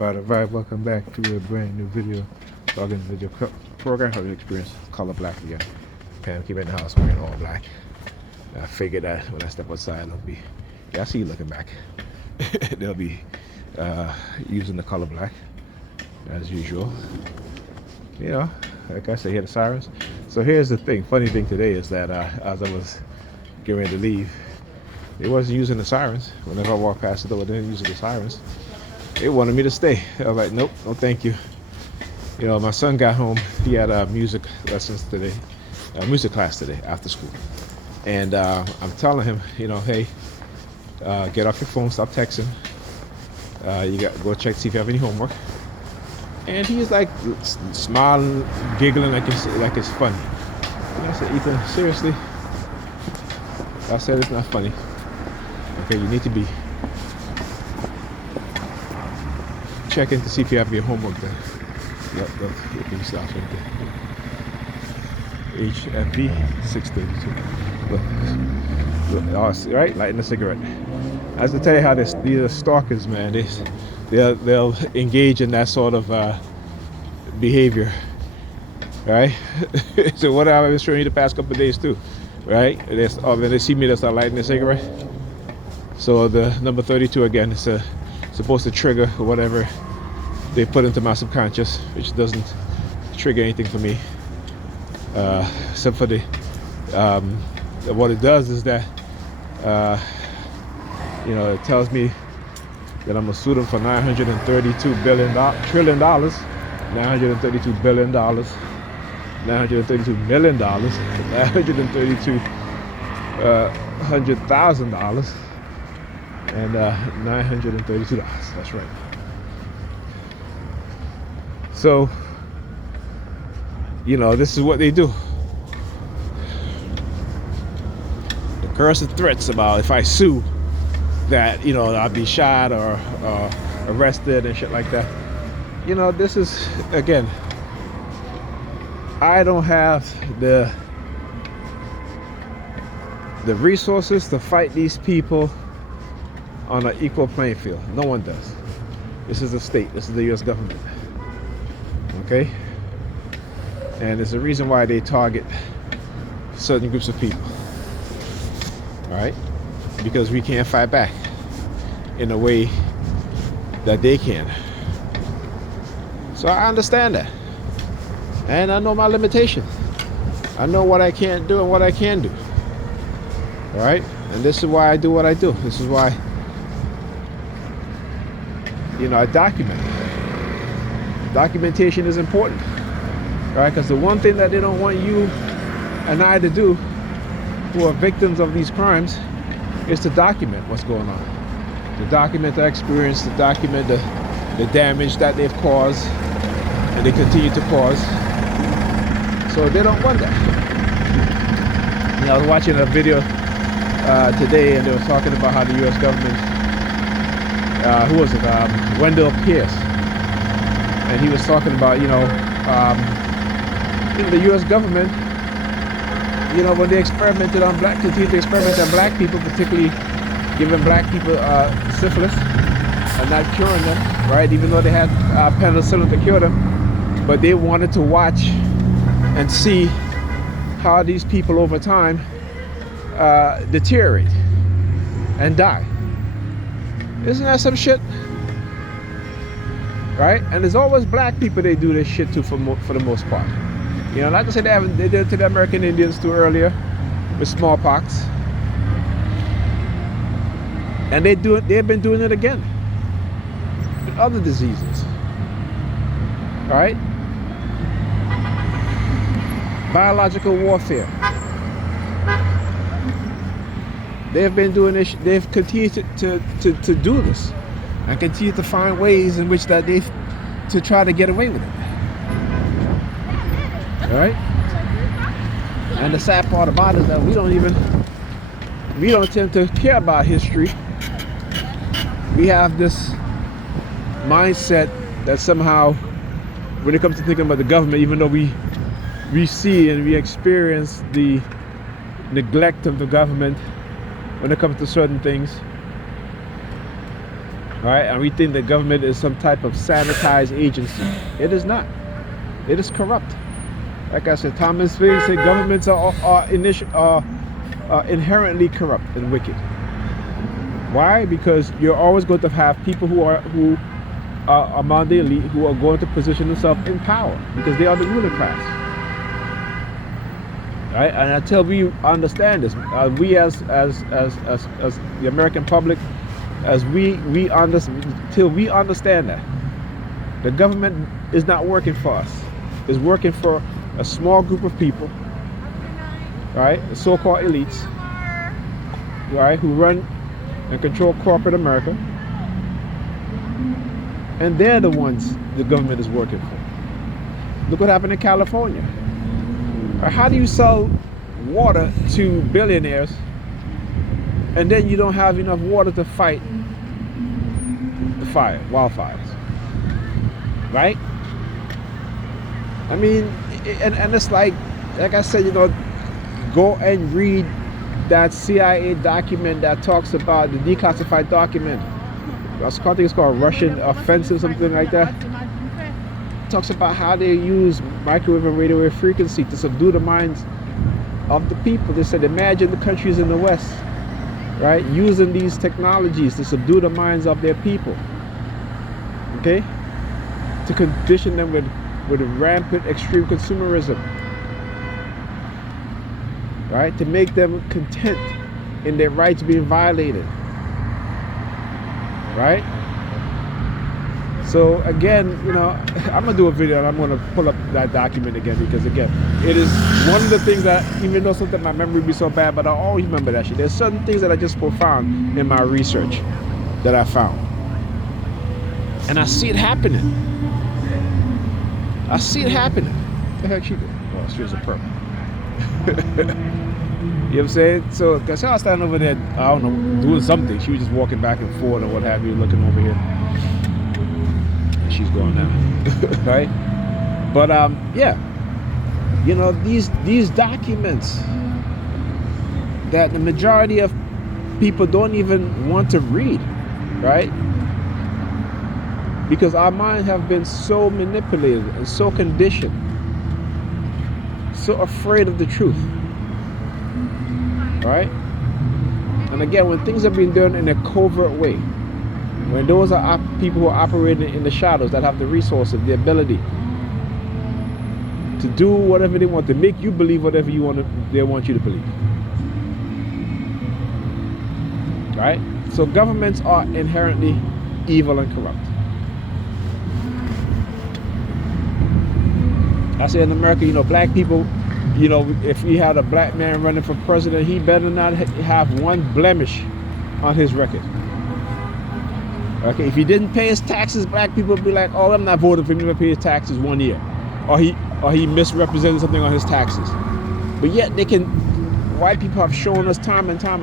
Right, welcome back to a brand new video. Talking video program how to experience color black again. Pam, keep in the house wearing all black. I figured that when I step outside, they'll be, yeah, I see you looking back. They'll be using the color black as usual. You know, like I said, hear the sirens. So here's the thing. Funny thing today is that as I was getting ready to leave, they wasn't using the sirens. Whenever I walked past the door, they didn't use the sirens. They wanted me to stay. I was like, nope, no thank you. You know, my son got home. He had music lessons today, music class today after school. And I'm telling him, you know, hey, get off your phone, stop texting. You got go check, see if you have any homework. And he's like smiling, giggling like it's funny. And I said, Ethan, seriously? I said it's not funny. Okay, you need to be checking to see if you have your homework done. Yep, it stops right there. HFB 632. Look, right? Lighting a cigarette. I have to tell you how these are stalkers, man. They'll engage in that sort of behavior, right? So what I was showing you the past couple of days too, right? When they see me, they start lighting a cigarette. So the number 32 again is supposed to trigger whatever they put into my subconscious, which doesn't trigger anything for me, except for the what it does is that you know, it tells me that I'm gonna sue them for $932 trillion, $932 billion, $932 million, $932,000, and $932. That's right. So, you know, this is what they do. The curse of threats about if I sue, that, you know, I'll be shot or arrested and shit like that. You know, this is, again, I don't have the resources to fight these people on an equal playing field. No one does. This is the state. This is the U.S. government. Okay? And there's a reason why they target certain groups of people. Right? Because we can't fight back in a way that they can. So I understand that. And I know my limitations. I know what I can't do and what I can do. All right? And this is why I do what I do. This is why, you know, I document. Documentation is important. Right? Because the one thing that they don't want you and I to do, who are victims of these crimes, is to document what's going on. To document the experience, to document the damage that they've caused and they continue to cause. So they don't want that. You know, I was watching a video today, and they were talking about how the U.S. government, who was it? Wendell Pierce. And he was talking about, you know, the U.S. government, you know, when they experimented on continued to experiment on black people, particularly giving black people syphilis and not curing them, right? Even though they had penicillin to cure them, but they wanted to watch and see how these people over time deteriorate and die. Isn't that some shit? Right? And there's always black people they do this shit to for the most part. You know, like I said, they did it to the American Indians too earlier with smallpox. And they've been doing it again with other diseases. Right? Biological warfare. They've been doing this. They've continued to do this, and continue to find ways in which that to try to get away with it. All right. And the sad part about it is that we don't tend to care about history. We have this mindset that somehow, when it comes to thinking about the government, even though we see and we experience the neglect of the government when it comes to certain things, right? And we think the government is some type of sanitized agency. It is not. It is corrupt. Like I said, Thomas Paine said governments are inherently corrupt and wicked. Why? Because you're always going to have people who are among the elite who are going to position themselves in power because they are the ruling class. Right? And until we understand this, we as the American public, till we understand that the government is not working for us, it's working for a small group of people, right? The so-called elites, right, who run and control corporate America, and they're the ones the government is working for. Look what happened in California. How do you sell water to billionaires and then you don't have enough water to fight the wildfires? Right? I mean, and it's like I said, go and read that CIA document that talks about the declassified document. I think it's called Russian Offensive, something like that. Talks about how they use microwave and radio wave frequency to subdue the minds of the people. They said, imagine the countries in the West, right, using these technologies to subdue the minds of their people, okay, to condition them with rampant extreme consumerism, right, to make them content in their rights being violated, right? So again, I'm gonna do a video and I'm gonna pull up that document again, because again, it is one of the things that, even though sometimes my memory be so bad, but I always remember that shit. There's certain things that I just profound in my research that I found, and I see it happening. I see it happening. What the heck she doing? Oh, she was a perp. You know what I'm saying? So, cause I was standing over there, I don't know, doing something. She was just walking back and forth or what have you, looking over here. She's gone now. Right? But yeah, these documents that the majority of people don't even want to read, right? Because our minds have been so manipulated and so conditioned, so afraid of the truth, right? And again, when things are being done in a covert way, when those are people who are operating in the shadows, that have the resources, the ability to do whatever they want, to make you believe whatever they want you to believe. Right? So governments are inherently evil and corrupt. I say in America, black people, if we had a black man running for president, he better not have one blemish on his record. Okay, if he didn't pay his taxes, black people would be like, oh, I'm not voting for him, he didn't pay his taxes 1 year. Or he misrepresented something on his taxes. But yet white people have shown us time and time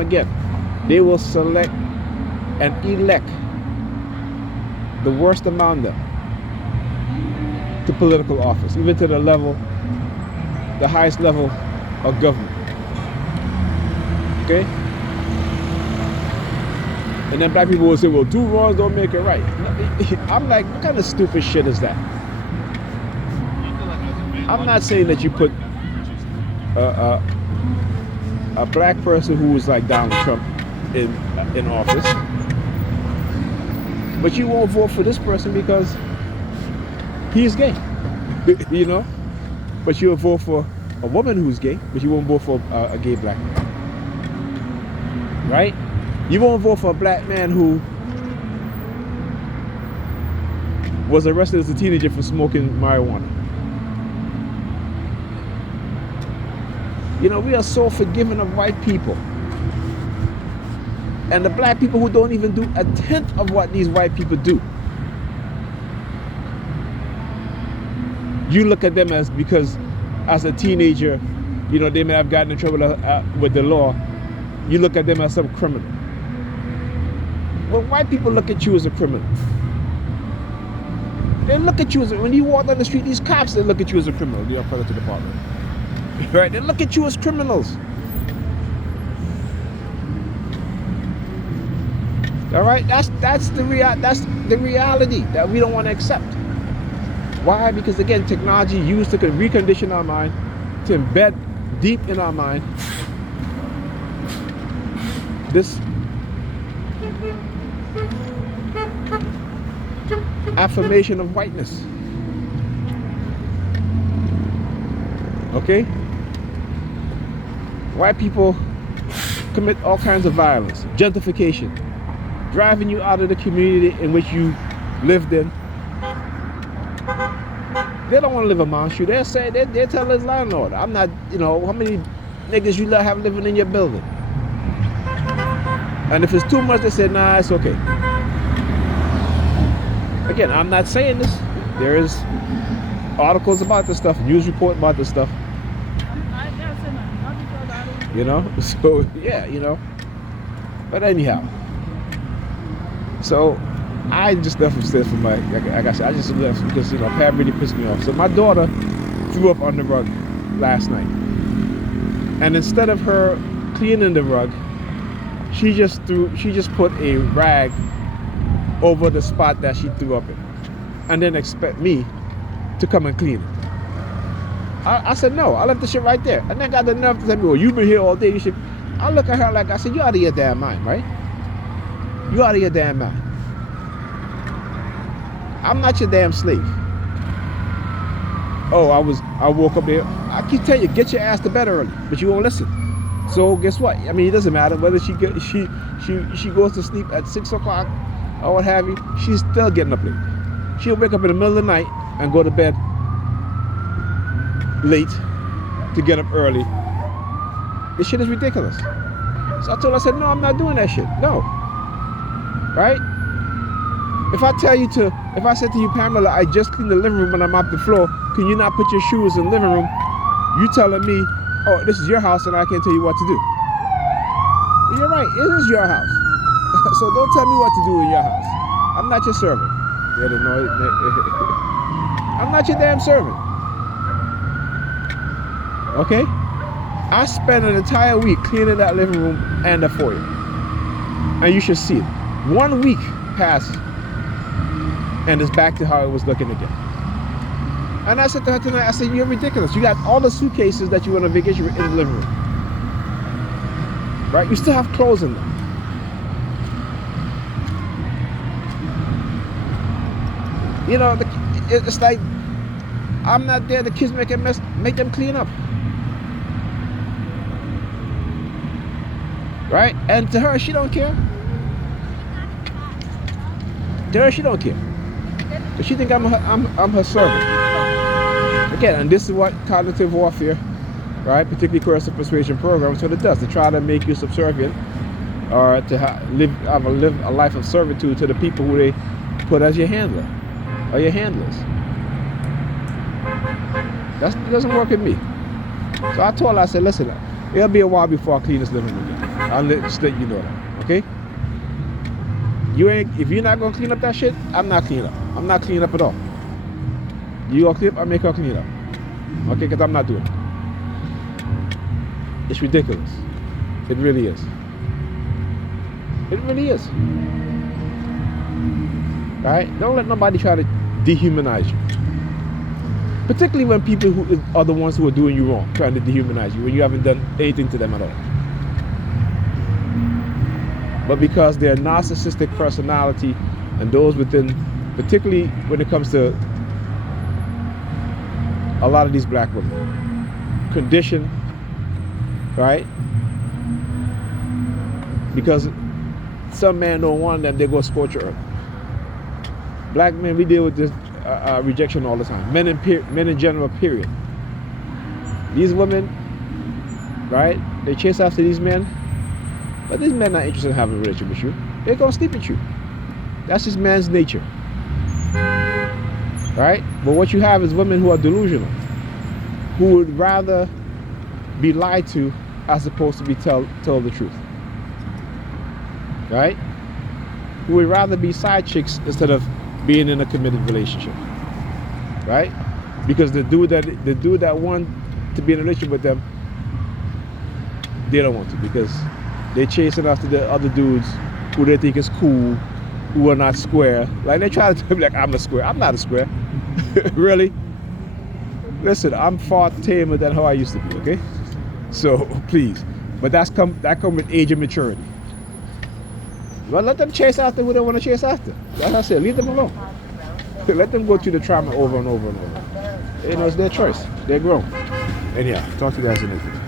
again, they will select and elect the worst among them to political office, even to the highest level of government. Okay? And then black people will say, well, two wrongs don't make it right. I'm like, what kind of stupid shit is that? I'm not saying that you put a black person who is like Donald Trump in office, but you won't vote for this person because he's gay, but you'll vote for a woman who's gay, but you won't vote for a gay black man, right? You won't vote for a black man who was arrested as a teenager for smoking marijuana. We are so forgiving of white people. And the black people who don't even do a tenth of what these white people do, you look at them because as a teenager, they may have gotten in trouble with the law. You look at them as some criminal. Well, white people look at you as a criminal. They look at you when you walk down the street, these cops, they look at you as a criminal. You're part of the department. Right? They look at you as criminals. All right, that's the reality that we don't want to accept. Why? Because again, technology used to recondition our mind, to embed deep in our mind this affirmation of whiteness. Okay? White people commit all kinds of violence, gentrification, driving you out of the community in which you lived in. They don't want to live amongst you. They'll say, they tell his landlord, I'm not, how many niggas you have living in your building? And if it's too much, they say, nah, it's okay. Again, I'm not saying this. There is articles about this stuff, news report about this stuff. So yeah, but anyhow, so I just left upstairs for my, like I said, I just left because Pam really pissed me off. So my daughter threw up on the rug last night, and instead of her cleaning the rug, she just put a rag over the spot that she threw up in, and then expect me to come and clean it. I said no. I left the shit right there, and then got the nerve to tell me, "Well, you've been here all day. You should." I look at her like I said, "You out of your damn mind, right? You out of your damn mind. I'm not your damn slave." Oh, I woke up there. I keep telling you, get your ass to bed early, but you won't listen. So guess what? I mean, it doesn't matter whether she goes to sleep at 6 o'clock or what have you. She's still getting up late. She'll wake up in the middle of the night and go to bed late to get up early. This shit is ridiculous. So I told her, I said, no, I'm not doing that shit. No. Right? If I said to you, Pamela, I just cleaned the living room and I mopped the floor, can you not put your shoes in the living room? You telling me, oh, this is your house and I can't tell you what to do. Well, you're right, it is your house. So don't tell me what to do in your house. I'm not your servant. I'm not your damn servant. Okay? I spent an entire week cleaning that living room and the foyer. And you should see it. 1 week passed and it's back to how it was looking again. And I said to her tonight, I said, you're ridiculous. You got all the suitcases that you went on vacation in the living room. Right? You still have clothes in them. It's like, I'm not there, the kids make a mess, make them clean up. Right? And to her, she don't care. To her, she don't care. But she think I'm her servant. Again, and this is what cognitive warfare, right, particularly coercive persuasion programs, what it does, to try to make you subservient, or to live a life of servitude to the people who they put as your handler, or your handlers. That doesn't work with me. So I told her, I said, listen, it'll be a while before I clean this living room again. I'll just let you know that, okay? If you're not gonna clean up that shit, I'm not cleaning up. I'm not cleaning up at all. You gonna clean up, I make her clean up. Okay, because I'm not doing it. It's ridiculous. It really is. It really is. Right? Don't let nobody try to dehumanize you. Particularly when people who are the ones who are doing you wrong, trying to dehumanize you when you haven't done anything to them at all. But because they're narcissistic personality, and those within, particularly when it comes to a lot of these black women, conditioned, right? Because some man don't want them, they go scorch earth. Black men, we deal with this rejection all the time. Men in general, period. These women, right? They chase after these men, but these men not interested in having a relationship with you. They're gonna sleep with you. That's just man's nature, right? But what you have is women who are delusional, who would rather be lied to as opposed to be told the truth, right? Who would rather be side chicks instead of being in a committed relationship, right? Because the dude that want to be in a relationship with them, they don't want to, because they're chasing after the other dudes who they think is cool, who are not square. Like they try to tell me like I'm a square. I'm not a square. Really? Listen, I'm far tamer than how I used to be, okay? So please. But that come with age and maturity. Well, let them chase after who they want to chase after. Like I said, leave them alone. Let them go through the trauma over and over and over. You know, it's their choice. They're grown. Anyhow, talk to you guys in a minute.